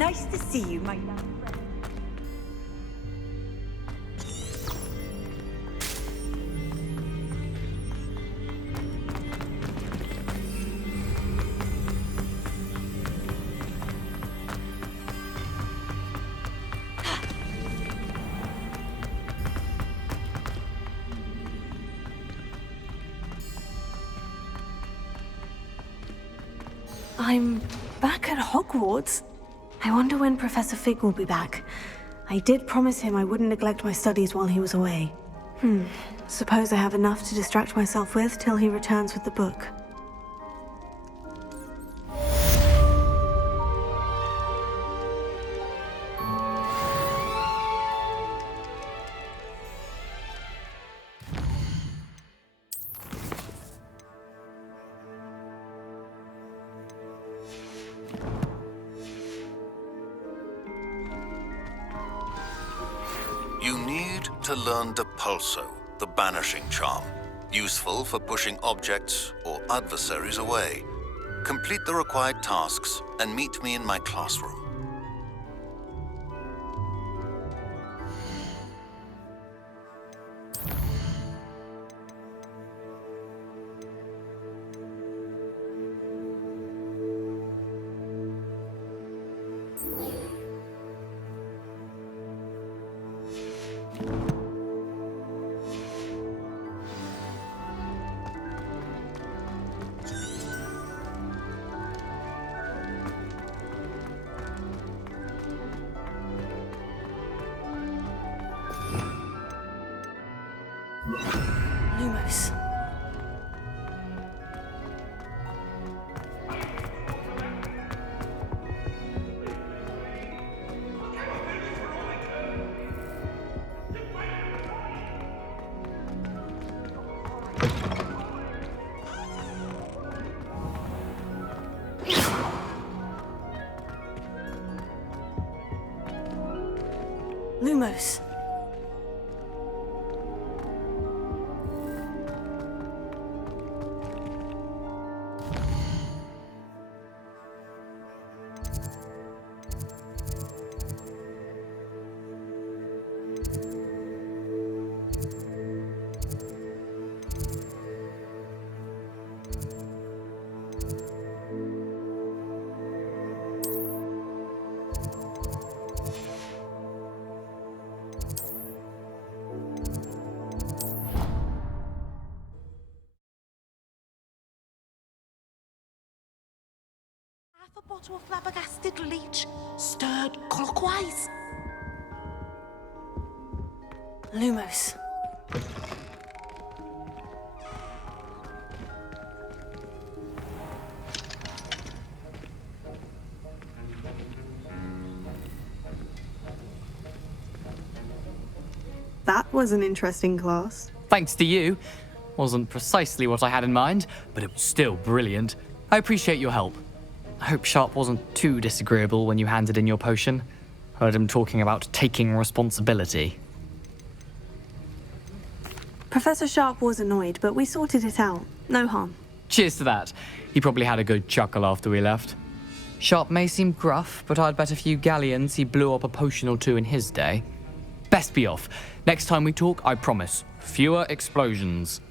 Nice to see you, my young friend. I'm back at Hogwarts. I wonder when Professor Fig will be back. I did promise him I wouldn't neglect my studies while he was away. Suppose I have enough to distract myself with till he returns with the book. You need to learn Depulso, the banishing charm, useful for pushing objects or adversaries away. Complete the required tasks and meet me in my classroom. Lumos. Lumos. Half a bottle of flabbergasted leech, stirred clockwise. Lumos. That was an interesting class. Thanks to you. Wasn't precisely what I had in mind, but it was still brilliant. I appreciate your help. I hope Sharp wasn't too disagreeable when you handed in your potion. Heard him talking about taking responsibility. Professor Sharp was annoyed, but we sorted it out. No harm. Cheers to that. He probably had a good chuckle after we left. Sharp may seem gruff, but I'd bet a few galleons he blew up a potion or two in his day. Best be off. Next time we talk, I promise, fewer explosions.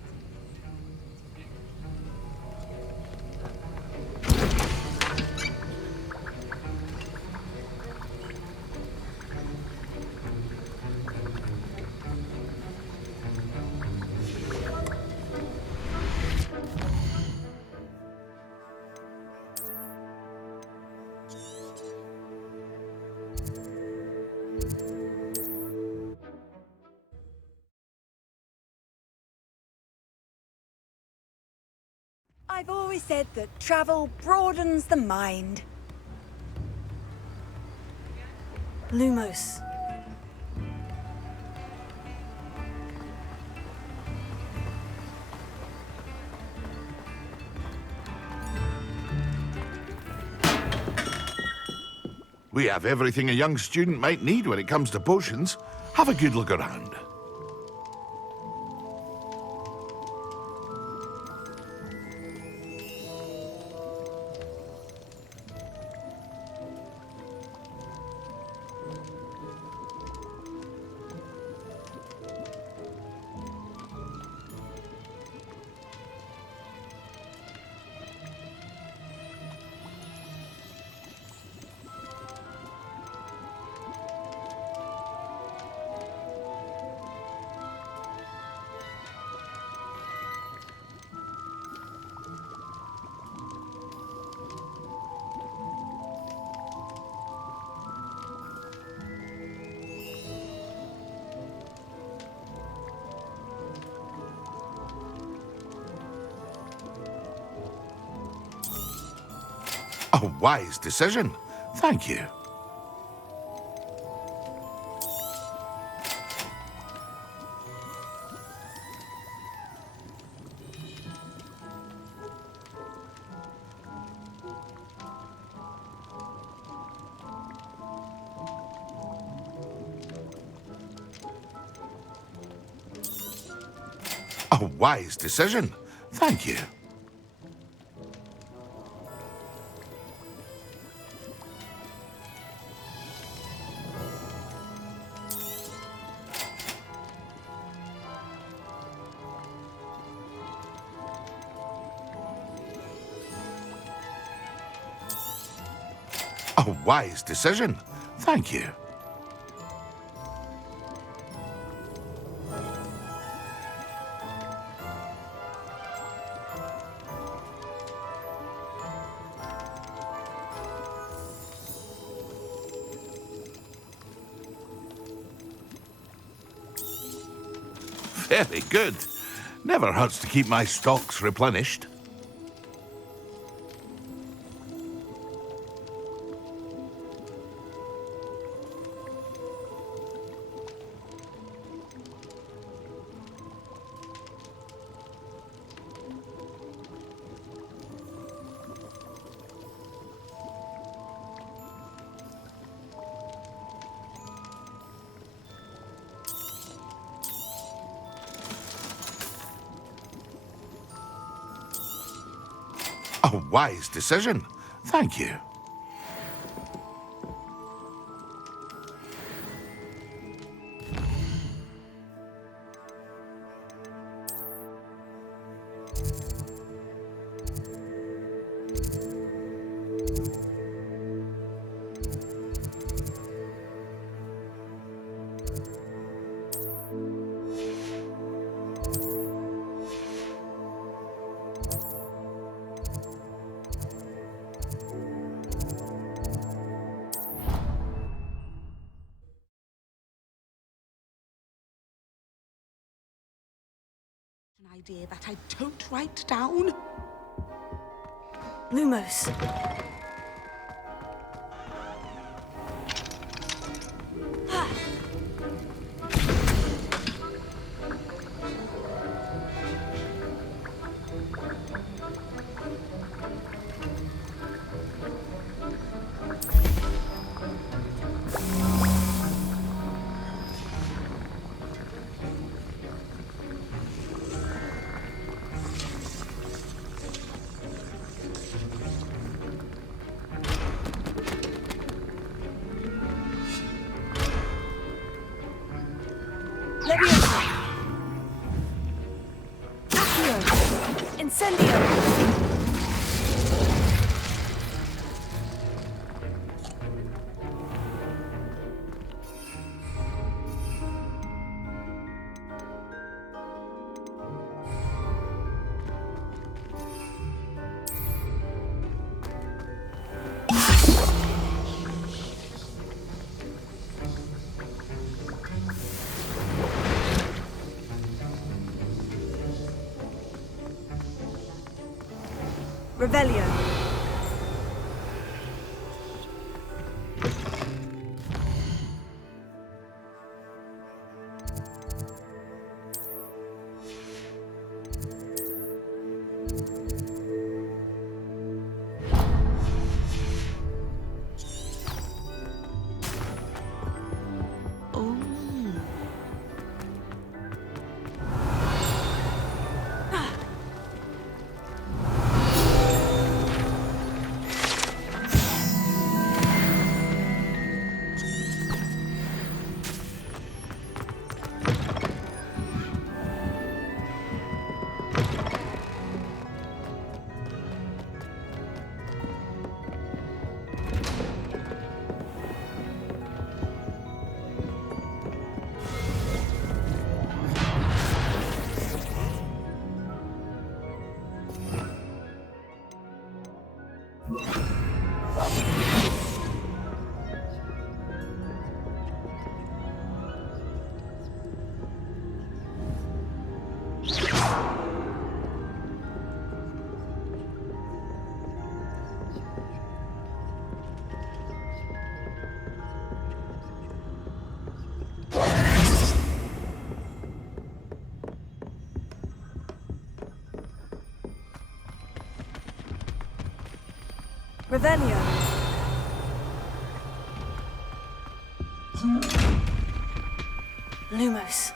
I've always said that travel broadens the mind. Lumos. We have everything a young student might need when it comes to potions. Have a good look around. A wise decision. Thank you. A wise decision. Thank you. A wise decision. Thank you. Very good. Never hurts to keep my stocks replenished. A wise decision. Thank you. An idea that I don't write down. Lumos. Leviosa. Accio. Incendio. Revelio. Revelio. Lumos.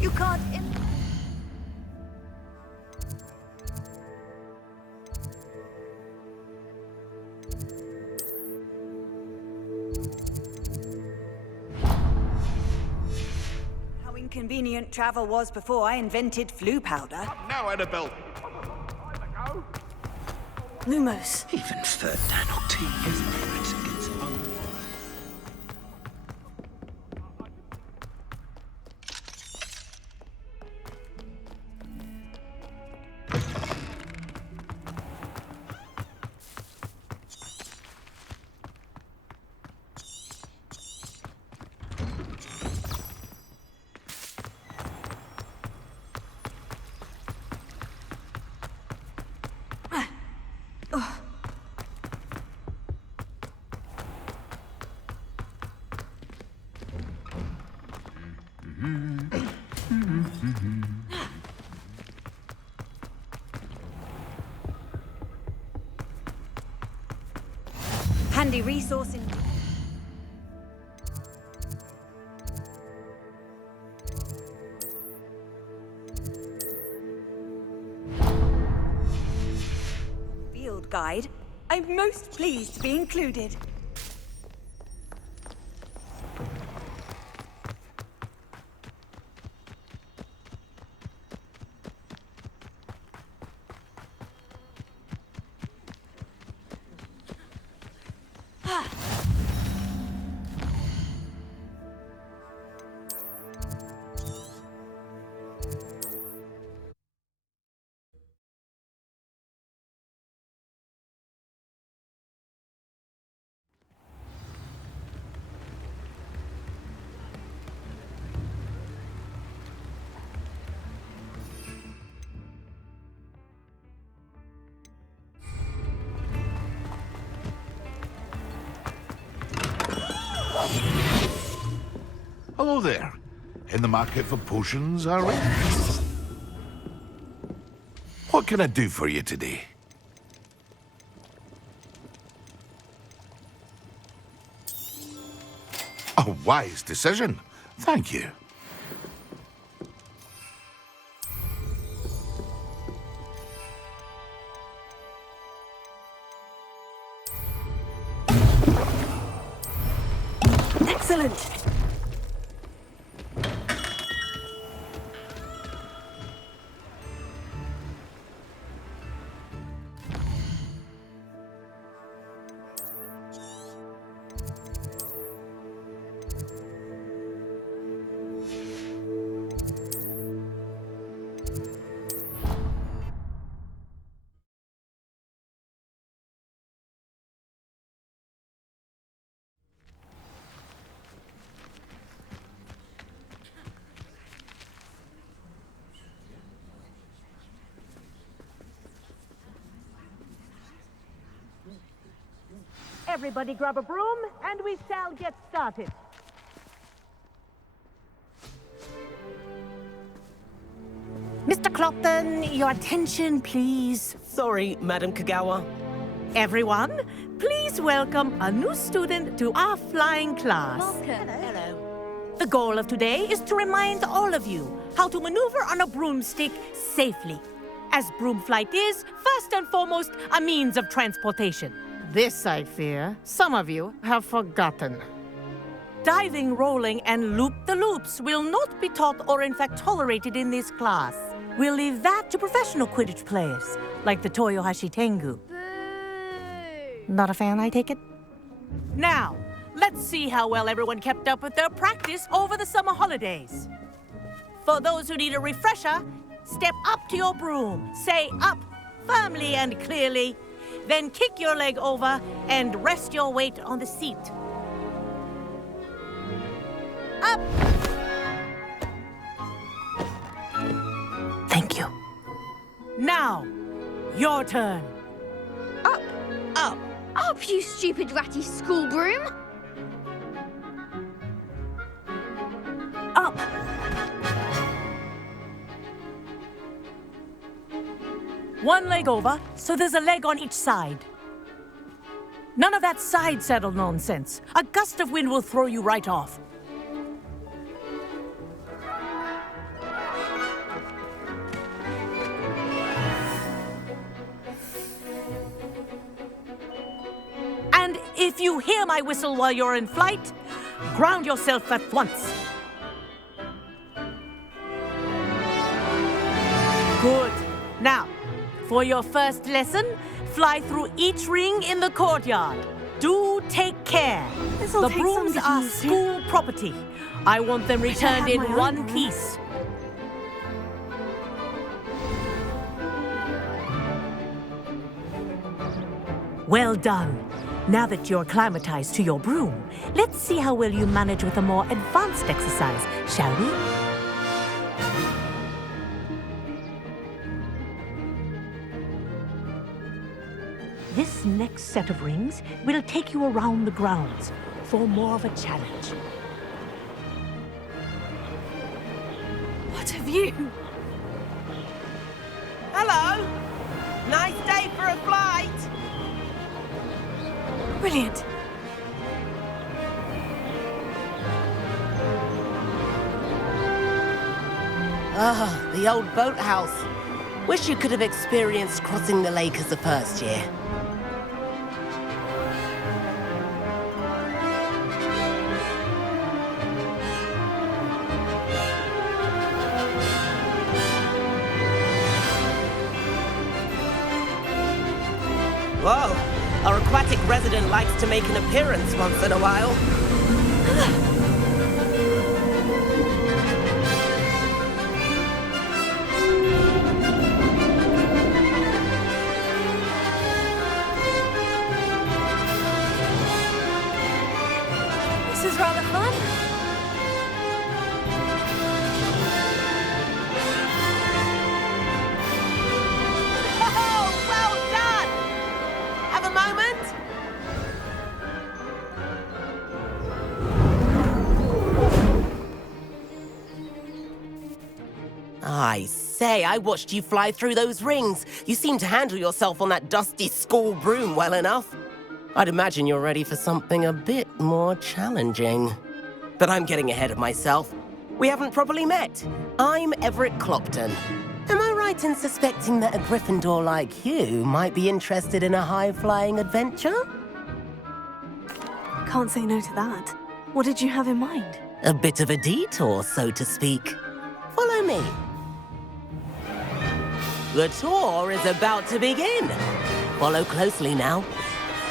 You can't. How inconvenient travel was before I invented flu powder. Now, Annabelle. Lumos. Even Ferdinand Octavius Pirates gets hung. Handy resource in. Field guide. I'm most pleased to be included. Hello there. In the market for potions, are we? What can I do for you today? A wise decision. Thank you. Excellent. Everybody grab a broom, and we shall get started. Mr. Clopton, your attention, please. Sorry, Madam Kagawa. Everyone, please welcome a new student to our flying class. Hello. The goal of today is to remind all of you how to maneuver on a broomstick safely, as broom flight is, first and foremost, a means of transportation. This, I fear, some of you have forgotten. Diving, rolling, and loop-the-loops will not be taught or in fact tolerated in this class. We'll leave that to professional Quidditch players, like the Toyohashi Tengu. Not a fan, I take it? Now, let's see how well everyone kept up with their practice over the summer holidays. For those who need a refresher, step up to your broom, say up firmly and clearly, then kick your leg over and rest your weight on the seat. Up! Thank you. Now, your turn. Up! Up! Up, you stupid ratty school broom! Up! One leg over, so there's a leg on each side. None of that side saddle nonsense. A gust of wind will throw you right off. And if you hear my whistle while you're in flight, ground yourself at once. Good. Now, for your first lesson, fly through each ring in the courtyard. Do take care. This'll The take some brooms getting are used to. school property. I want them returned have in my own one broom. piece. Well done. Now that you're acclimatized to your broom, let's see how well you manage with a more advanced exercise, shall we? This next set of rings will take you around the grounds for more of a challenge. What have you? Hello! Nice day for a flight! Brilliant. Ah, the old boathouse. Wish you could have experienced crossing the lake as the first year. Whoa, our aquatic resident likes to make an appearance once in a while. This is rather fun. Oh, well done! Have a moment? I say, I watched you fly through those rings. You seem to handle yourself on that dusty school broom well enough. I'd imagine you're ready for something a bit more challenging. But I'm getting ahead of myself. We haven't properly met. I'm Everett Clopton. Am I right in suspecting that a Gryffindor like you might be interested in a high-flying adventure? Can't say no to that. What did you have in mind? A bit of a detour, so to speak. Follow me. The tour is about to begin. Follow closely now.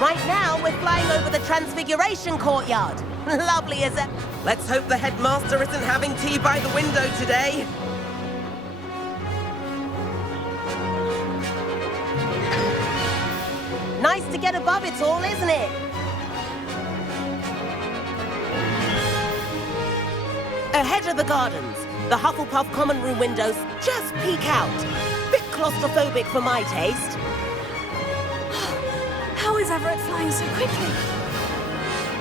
Right now, we're flying over the Transfiguration Courtyard. Lovely as it. Let's hope the headmaster isn't having tea by the window today. Nice to get above it all, isn't it? Ahead of the gardens, the Hufflepuff common room windows just peek out. Bit claustrophobic for my taste. How is Everett flying so quickly?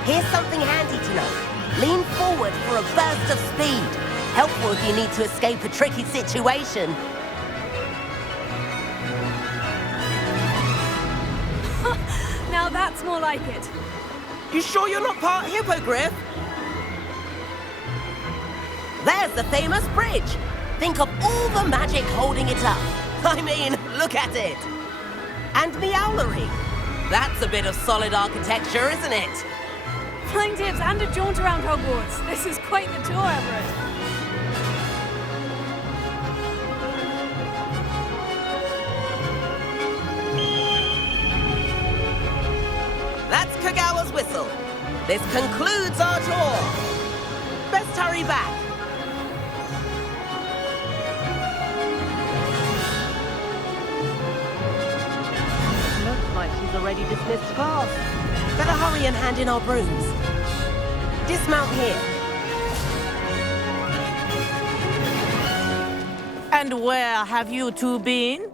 Here's something handy to know. Lean forward for a burst of speed. Helpful if you need to escape a tricky situation. Now that's more like it. You sure you're not part hippogriff? There's the famous bridge. Think of all the magic holding it up. I mean, look at it. And Meowlery. That's a bit of solid architecture, isn't it? Flying tips and a jaunt around Hogwarts. This is quite the tour, Everett. That's Kagawa's whistle. This concludes our tour. Best hurry back. Looks like she's already dismissed class. Better hurry and hand in our brooms. Dismount here. And where have you two been?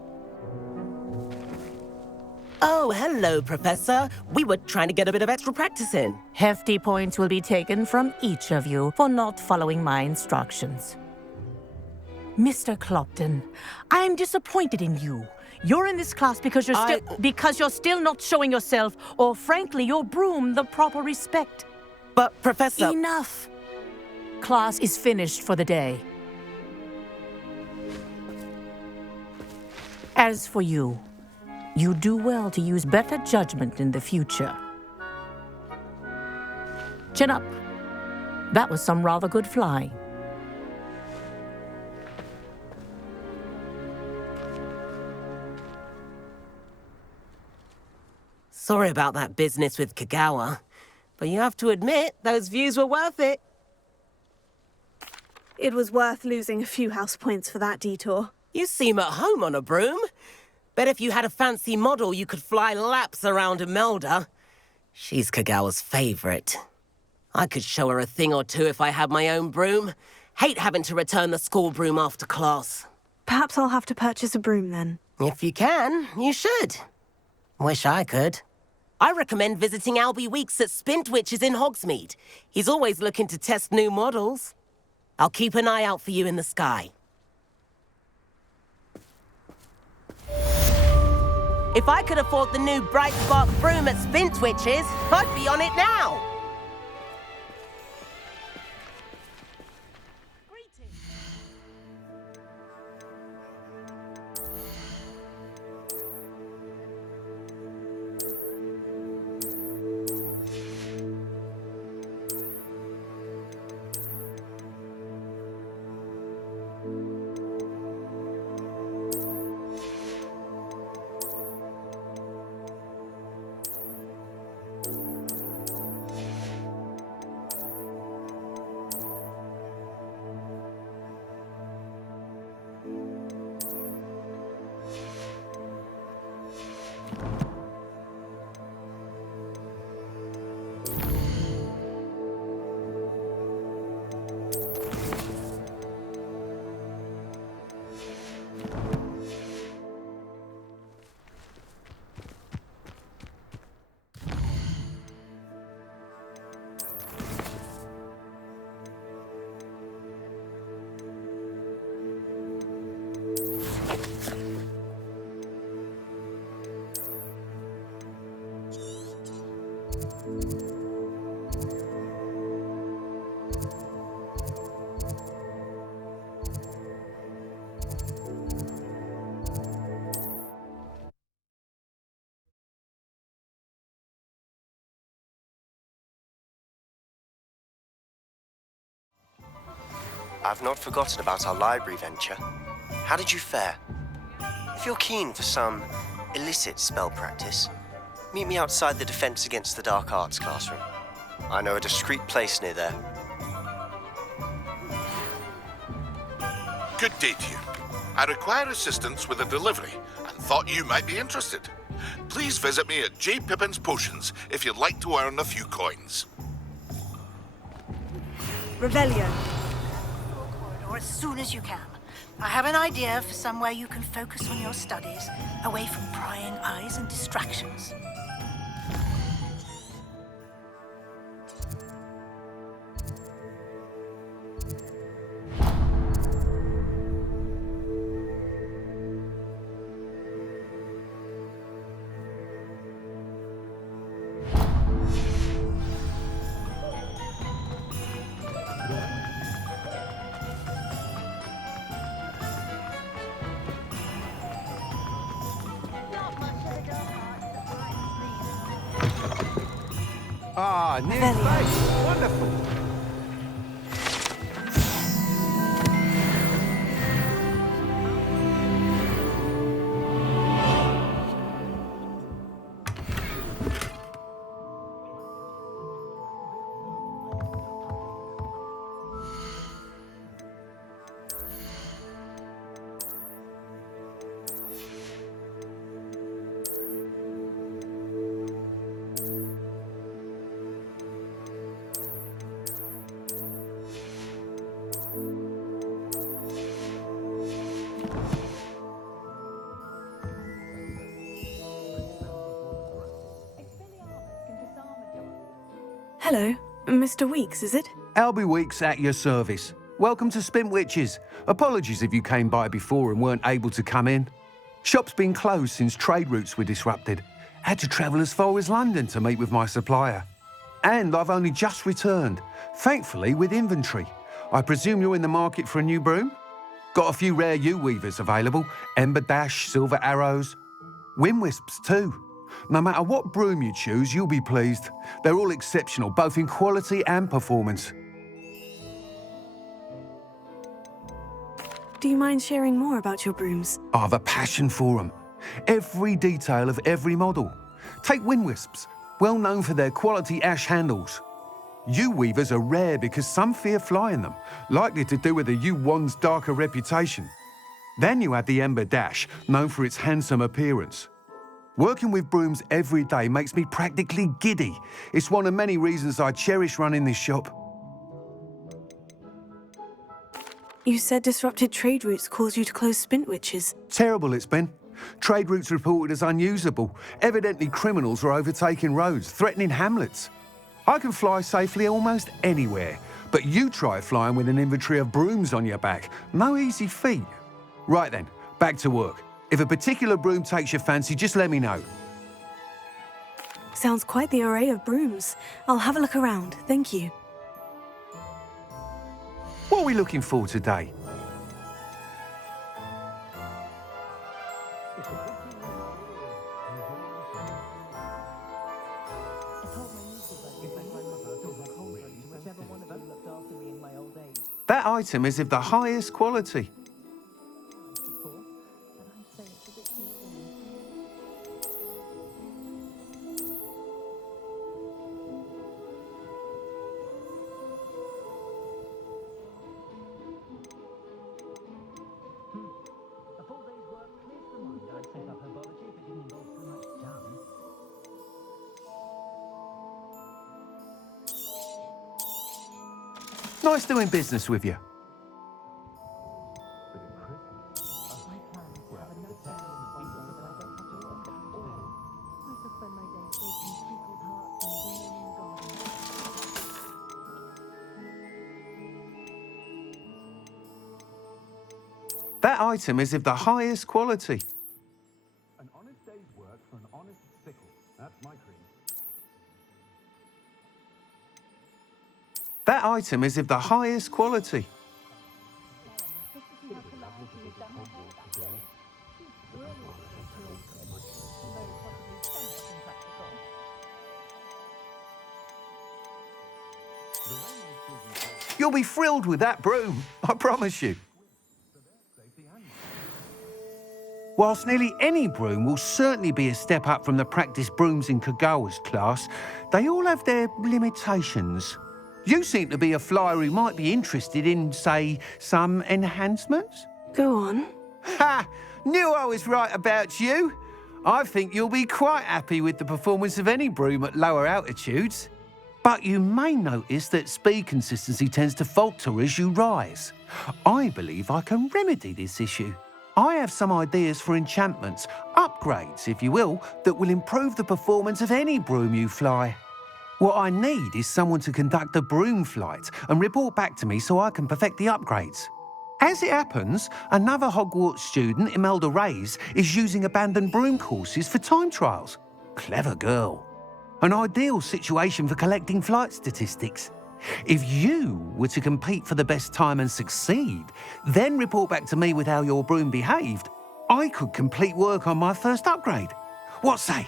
Oh, hello, Professor. We were trying to get a bit of extra practice in. Hefty points will be taken from each of you for not following my instructions. Mr. Clopton, I'm disappointed in you. You're in this class because you're still not showing yourself, or frankly, your broom, the proper respect. But, Professor... Enough. Class is finished for the day. As for you, you do well to use better judgment in the future. Chin up. That was some rather good flying. Sorry about that business with Kagawa, but you have to admit, those views were worth it. It was worth losing a few house points for that detour. You seem at home on a broom. Bet if you had a fancy model, you could fly laps around Imelda. She's Kagawa's favorite. I could show her a thing or two if I had my own broom. Hate having to return the school broom after class. Perhaps I'll have to purchase a broom then. If you can, you should. Wish I could. I recommend visiting Albie Weeks at Spintwitches in Hogsmeade. He's always looking to test new models. I'll keep an eye out for you in the sky. If I could afford the new Bright Spark broom at Spintwitches, I'd be on it now. I've not forgotten about our library venture. How did you fare? If you're keen for some illicit spell practice, meet me outside the Defense Against the Dark Arts classroom. I know a discreet place near there. Good day to you. I require assistance with a delivery and thought you might be interested. Please visit me at J. Pippin's Potions if you'd like to earn a few coins. Revelio. Corridor as soon as you can. I have an idea for somewhere you can focus on your studies, away from prying eyes and distractions. Ah, new face. Wonderful. Hello, Mr. Weeks, is it? Albie Weeks at your service. Welcome to Spintwitches. Apologies if you came by before and weren't able to come in. Shop's been closed since trade routes were disrupted. Had to travel as far as London to meet with my supplier. And I've only just returned, thankfully with inventory. I presume you're in the market for a new broom? Got a few rare U-weavers available. Ember Dash, Silver Arrows. Wind Wisps too. No matter what broom you choose, you'll be pleased. They're all exceptional, both in quality and performance. Do you mind sharing more about your brooms? I have a passion for them. Every detail of every model. Take Wind Wisps, well known for their quality ash handles. U-weavers are rare because some fear flying them, likely to do with the U-wand's darker reputation. Then you have the Ember Dash, known for its handsome appearance. Working with brooms every day makes me practically giddy. It's one of many reasons I cherish running this shop. You said disrupted trade routes caused you to close Spintwitches. Terrible it's been. Trade routes reported as unusable. Evidently criminals were overtaking roads, threatening hamlets. I can fly safely almost anywhere, but you try flying with an inventory of brooms on your back. No easy feat. Right then, back to work. If a particular broom takes your fancy, just let me know. Sounds quite the array of brooms. I'll have a look around, thank you. What are we looking for today? That item is of the highest quality. Nice doing business with you. That item is of the highest quality. An honest day's work for an honest sickle. That's my cream. That item is of the highest quality. You'll be thrilled with that broom, I promise you. Whilst nearly any broom will certainly be a step up from the practice brooms in Kagawa's class, they all have their limitations. You seem to be a flyer who might be interested in, say, some enhancements? Go on. Ha! Knew I was right about you. I think you'll be quite happy with the performance of any broom at lower altitudes. But you may notice that speed consistency tends to falter as you rise. I believe I can remedy this issue. I have some ideas for enchantments, upgrades, if you will, that will improve the performance of any broom you fly. What I need is someone to conduct a broom flight and report back to me so I can perfect the upgrades. As it happens, another Hogwarts student, Imelda Reyes, is using abandoned broom courses for time trials. Clever girl. An ideal situation for collecting flight statistics. If you were to compete for the best time and succeed, then report back to me with how your broom behaved, I could complete work on my first upgrade. What say?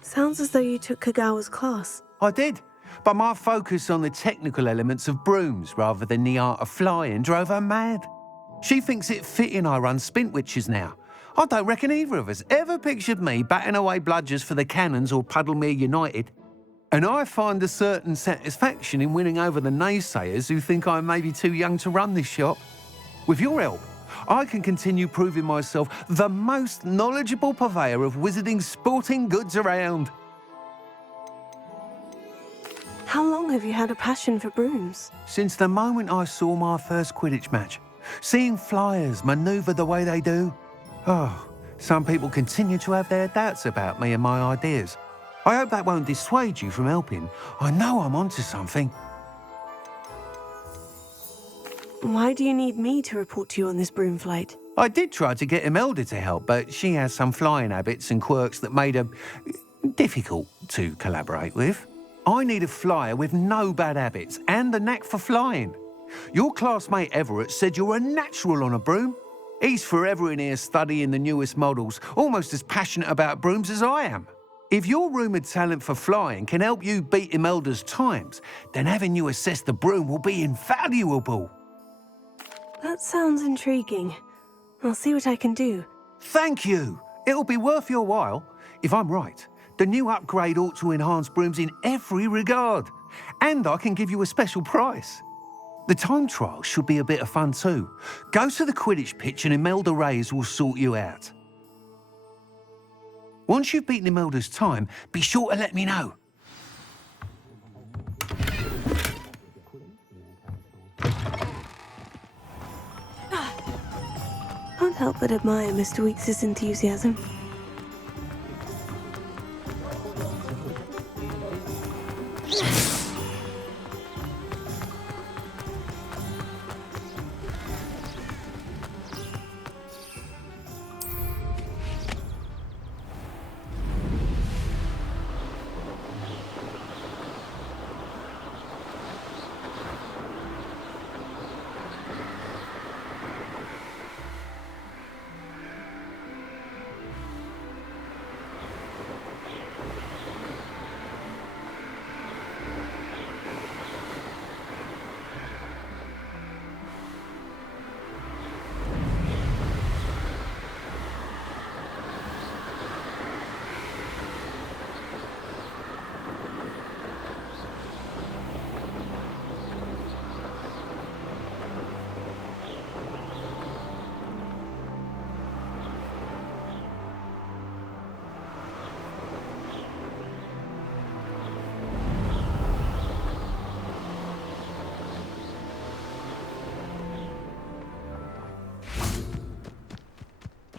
Sounds as though you took Kagawa's class. I did, but my focus on the technical elements of brooms rather than the art of flying drove her mad. She thinks it fitting I run Spintwitches now. I don't reckon either of us ever pictured me batting away bludgers for the Cannons or Puddlemere United. And I find a certain satisfaction in winning over the naysayers who think I may be too young to run this shop. With your help, I can continue proving myself the most knowledgeable purveyor of wizarding sporting goods around. How long have you had a passion for brooms? Since the moment I saw my first Quidditch match. Seeing flyers manoeuvre the way they do. Oh, some people continue to have their doubts about me and my ideas. I hope that won't dissuade you from helping. I know I'm onto something. Why do you need me to report to you on this broom flight? I did try to get Imelda to help, but she has some flying habits and quirks that made her difficult to collaborate with. I need a flyer with no bad habits and the knack for flying. Your classmate Everett said you're a natural on a broom. He's forever in here studying the newest models, almost as passionate about brooms as I am. If your rumoured talent for flying can help you beat Imelda's times, then having you assess the broom will be invaluable. That sounds intriguing. I'll see what I can do. Thank you. It'll be worth your while. If I'm right, the new upgrade ought to enhance brooms in every regard. And I can give you a special price. The time trial should be a bit of fun too. Go to the Quidditch pitch and Imelda Reyes will sort you out. Once you've beaten Imelda's time, be sure to let me know. Can't help but admire Mr. Weekes' enthusiasm.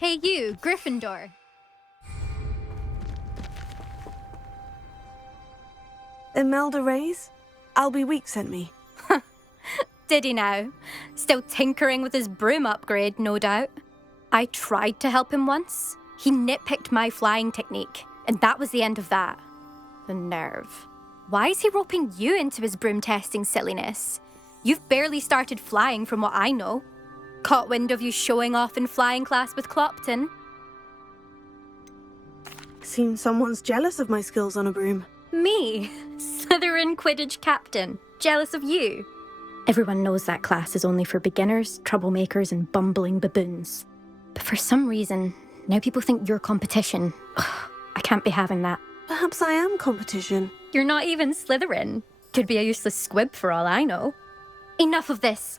Hey you, Gryffindor. Imelda Reyes? Albie Week sent me. Did he now? Still tinkering with his broom upgrade, no doubt. I tried to help him once. He nitpicked my flying technique, and that was the end of that. The nerve. Why is he roping you into his broom testing silliness? You've barely started flying from what I know. Caught wind of you showing off in flying class with Clopton. Seems someone's jealous of my skills on a broom. Me, Slytherin Quidditch captain. Jealous of you? Everyone knows that class is only for beginners, troublemakers, and bumbling baboons. But for some reason, now people think you're competition. Ugh, I can't be having that. Perhaps I am competition. You're not even Slytherin. Could be a useless squib for all I know. Enough of this.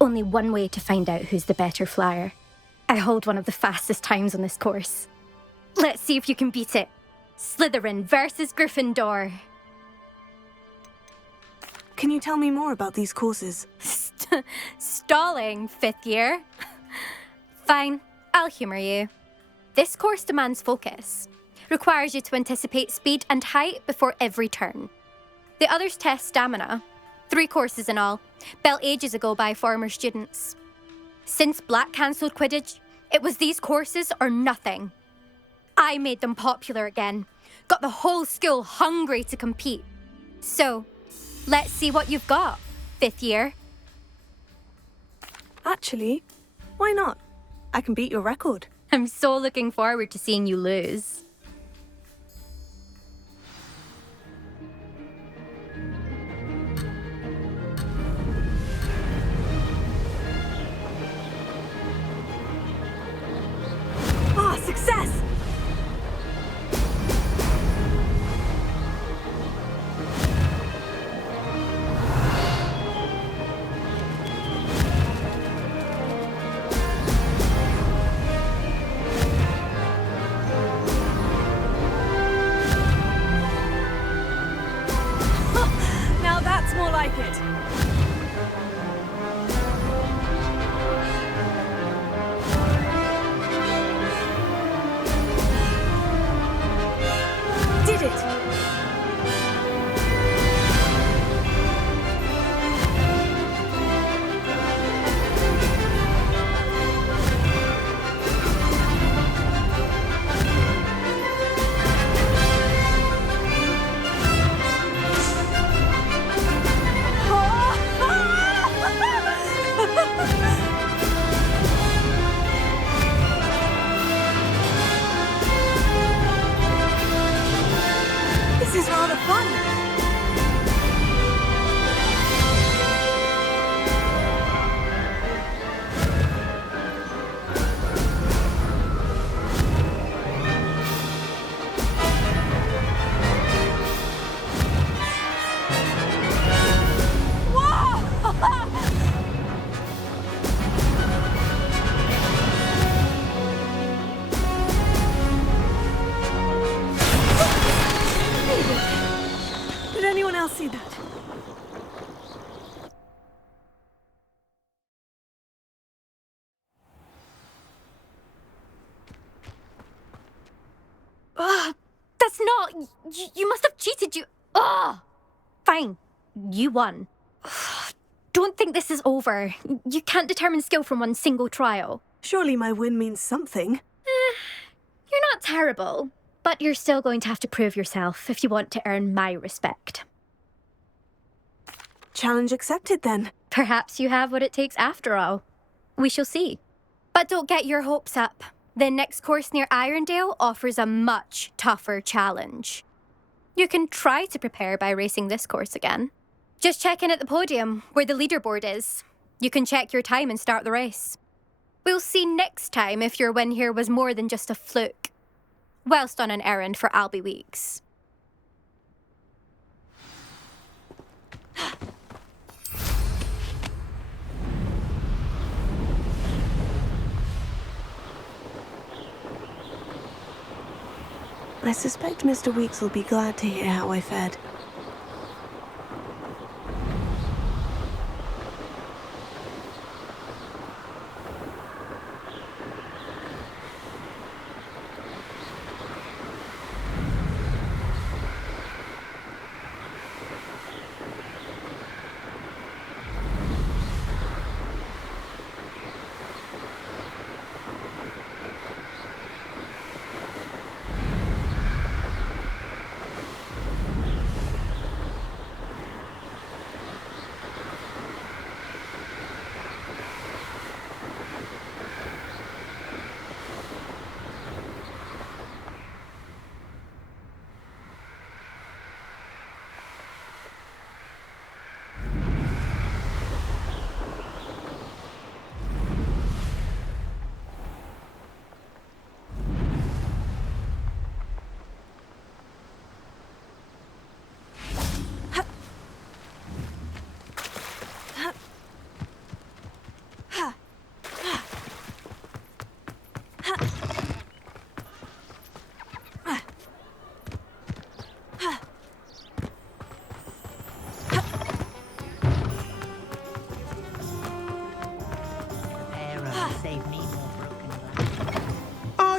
Only one way to find out who's the better flyer. I hold one of the fastest times on this course. Let's see if you can beat it. Slytherin versus Gryffindor. Can you tell me more about these courses? Stalling, 5th year. Fine, I'll humour you. This course demands focus. Requires you to anticipate speed and height before every turn. The others test stamina. 3 courses in all, built ages ago by former students. Since Black cancelled Quidditch, it was these courses or nothing. I made them popular again. Got the whole school hungry to compete. So, let's see what you've got, 5th year. Actually, why not? I can beat your record. I'm so looking forward to seeing you lose. Success! Now that's more like it. This is rather fun. Did anyone else see that? That's not... You must have cheated, you... Fine. You won. Don't think this is over. You can't determine skill from one single trial. Surely my win means something. You're not terrible, but you're still going to have to prove yourself if you want to earn my respect. Challenge accepted, then. Perhaps you have what it takes after all. We shall see. But don't get your hopes up. The next course near Irondale offers a much tougher challenge. You can try to prepare by racing this course again. Just check in at the podium, where the leaderboard is. You can check your time and start the race. We'll see next time if your win here was more than just a fluke. Whilst on an errand for Albie Weeks. I suspect Mr. Weeks will be glad to hear how I fared.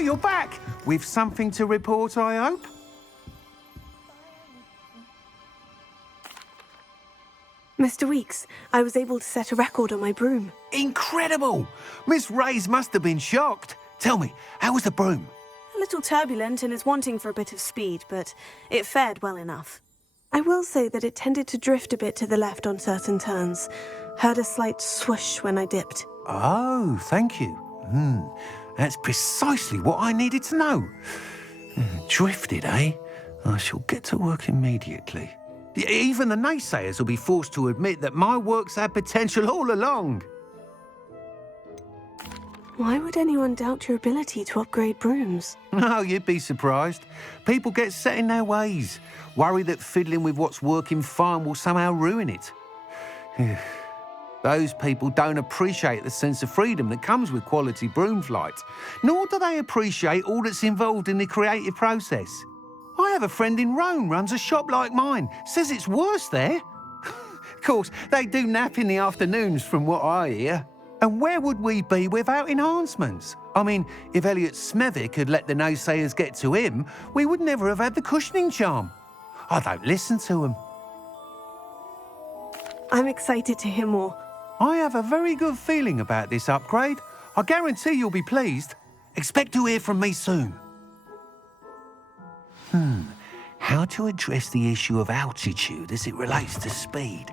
you're back. With something to report, I hope? Mr. Weeks, I was able to set a record on my broom. Incredible! Miss Reyes must have been shocked. Tell me, how was the broom? A little turbulent and is wanting for a bit of speed, but it fared well enough. I will say that it tended to drift a bit to the left on certain turns. Heard a slight swoosh when I dipped. Oh, thank you. That's precisely what I needed to know. Drifted, eh? I shall get to work immediately. Even the naysayers will be forced to admit that my work's had potential all along. Why would anyone doubt your ability to upgrade brooms? Oh, you'd be surprised. People get set in their ways, worry that fiddling with what's working fine will somehow ruin it. Those people don't appreciate the sense of freedom that comes with quality broom flight, nor do they appreciate all that's involved in the creative process. I have a friend in Rome runs a shop like mine, says it's worse there. Of course, they do nap in the afternoons from what I hear. And where would we be without enhancements? I mean, if Elliot Smethwick had let the naysayers get to him, we would never have had the cushioning charm. I don't listen to them. I'm excited to hear more. I have a very good feeling about this upgrade. I guarantee you'll be pleased. Expect to hear from me soon. How to address the issue of altitude as it relates to speed?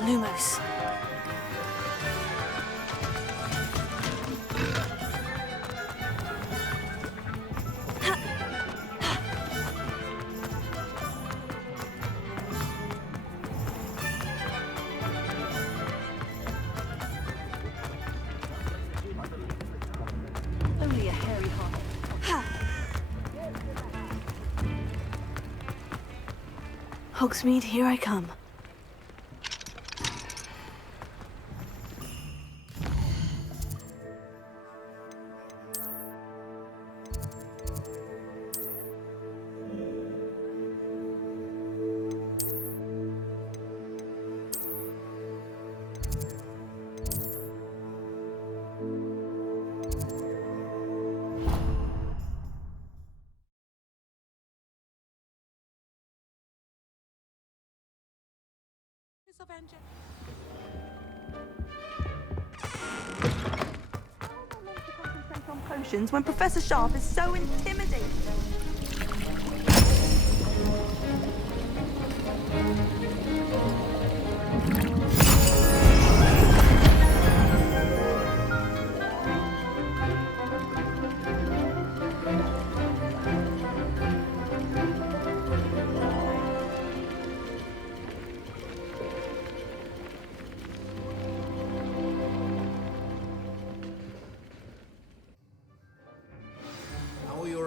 Lumos. Only a hairy heart. Hogsmeade, here I come. Avenger. Concentrate on potions when Professor Sharp is so intimidating.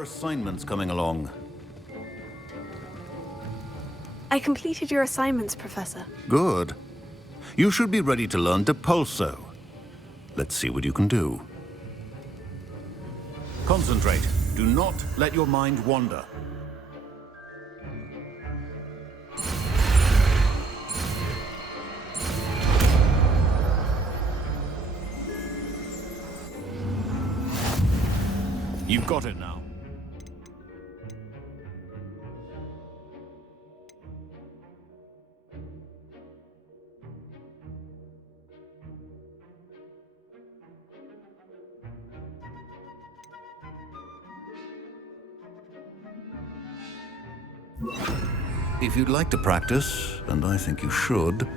Assignments coming along. I completed your assignments, Professor. Good. You should be ready to learn Depulso. Let's see what you can do. Concentrate. Do not let your mind wander. You've got it now. If you'd like to practice, and I think you should,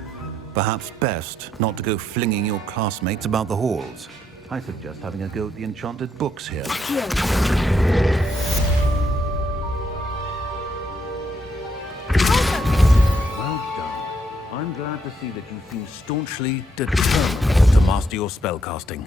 perhaps best not to go flinging your classmates about the halls. I suggest having a go at the enchanted books here. Well done. glad to see that you seem staunchly determined to master your spellcasting.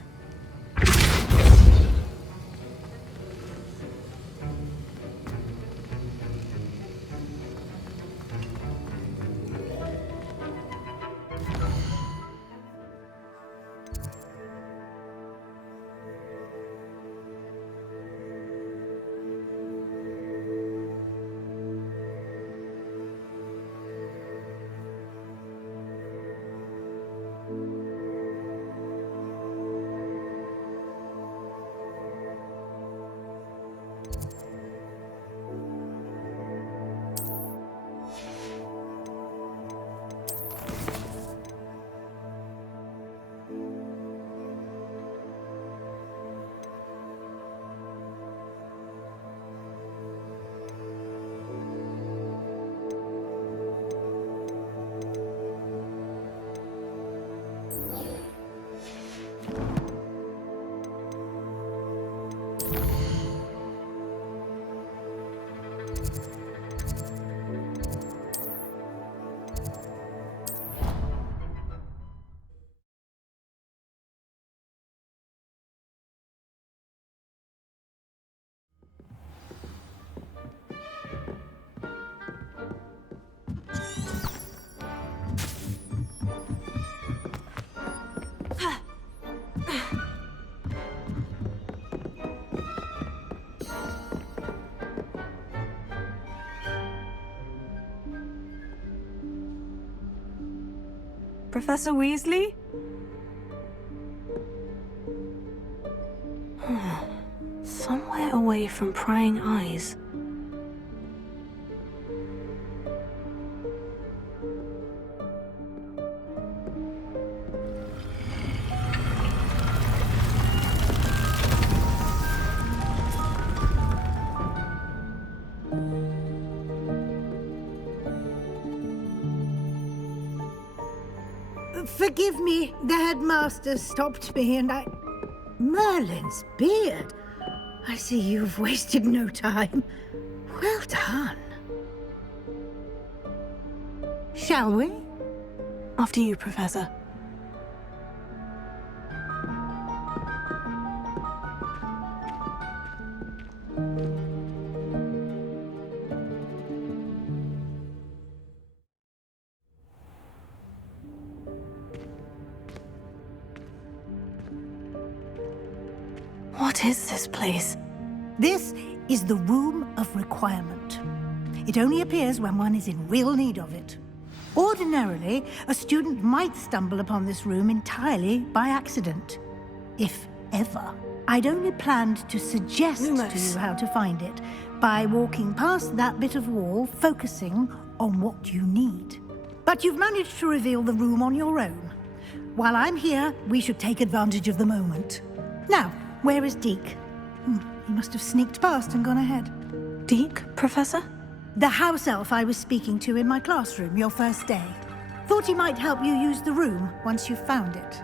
Professor Weasley? Somewhere away from prying eyes. Forgive me, the headmaster stopped me and I... Merlin's beard. I see you've wasted no time. Well done. Shall we? After you, Professor. What is this place? This is the Room of Requirement. It only appears when one is in real need of it. Ordinarily, a student might stumble upon this room entirely by accident. If ever. I'd only planned to suggest to you how to find it by walking past that bit of wall, focusing on what you need. But you've managed to reveal the room on your own. While I'm here, we should take advantage of the moment. Now, where is Deke? He must have sneaked past and gone ahead. Deke, Professor? The house elf I was speaking to in my classroom your first day. Thought he might help you use the room once you've found it.